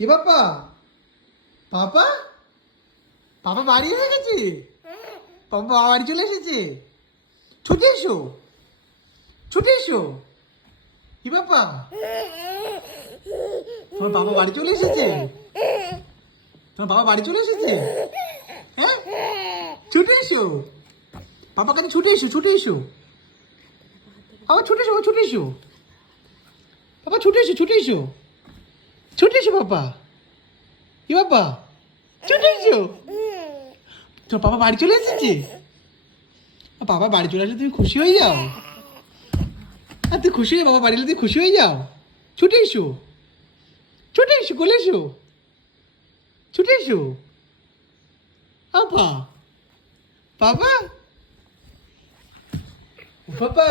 এ বাবা, পাপা পাপা বাড়ি এসে গেছে। পাপা বাবা বাড়ি চলে এসেছে। ছুটে এসো, ছুটে এসো। কি বাবা, তোমার বাবা বাড়ি চলে এসেছে। তোমার বাবা বাড়ি চলে এসেছে। হ্যাঁ, ছুটে এসো। পাপা কাছে ছুটে এসো, ছুটে এসো। বাবা ছুটে এসো, ছুটে এসো। বাবা ছুটে এসো, ছুটে এসো। ছুটে এসো বাবা। কি বাবা, ছুটে এসো। তোর বাবা বাড়ি চলে এসেছে। বাবা বাড়ি চলে আসলে তুমি খুশি হয়ে যাও। আর তুই খুশি হয়ে বাবা বাড়ি এলে তুই খুশি হয়ে যাও। ছুটে এসো, ছুটে এসো, কোলে এসো, ছুটে এসো। আপা, বাবা, বাবা।